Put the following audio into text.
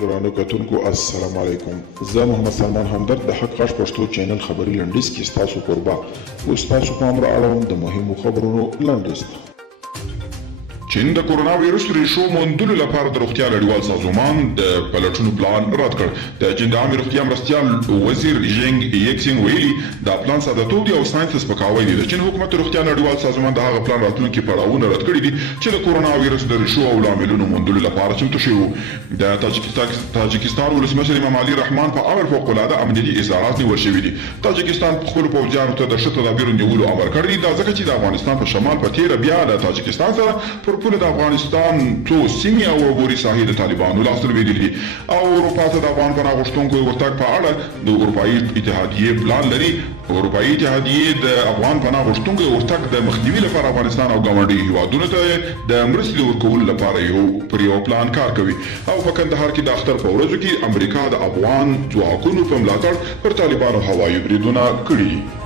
درانه کتونکو السلام علیکم. زه محمد سلمان همدرد د حق غږ پښتو چینل خبري لنډیز کې ستاسو کوربه اوس تاسو پام را اړوم د مهمو خبرونو لنډیز ته. چین د کورونا وایرس ریښو موندلو لپاره د روغتیا نړیوال سازمان د پلټونو پلان رد کړ. د چین د عامه روغتیا مرستیال وزیر ژینګ یکسینګ ویلي دا پلان ساده او ساينس سپکاوی دی. د چین حکومت د روغتیا نړیوال سازمان د هغه پلان راتلونکي پړاوونه رد کړي دي چې د کورونا وایرس د ریښو او لاملونو موندلو لپاره چمتو شوي وو. د تاجکستان ولسمشر امام علي رحمان په امر فوق العاده امنیتي اظهارات نیول شوي دي. تاجکستان په خپلو پوځیانو ته د ښه تدابیرو نیولو امر کړی دی. دا ځکه چې د افغانستان په شمال په تیره بیا د تاجکستان سره پر پوله د افغانستان څو سیمې او وګړي ساحې د طالبانو لاسته لوېدلي دي او اروپا ته د افغان پناه غوښتونکو ورتګ په اړه د اروپایي اتحادیې پلان لري. اروپایي اتحادیې د افغان پناه غوښتونکو ورتګ د مخنیوي لپاره افغانستان او ګاونډي هیوادونو ته د مرستې ورکولو لپاره پر یو پلان کار کوي او په کندهار کې د اختر په ورځو کې امریکا د افغان ځواکونو په ملاتړ پر طالبانو هوایي بریدونه کړي.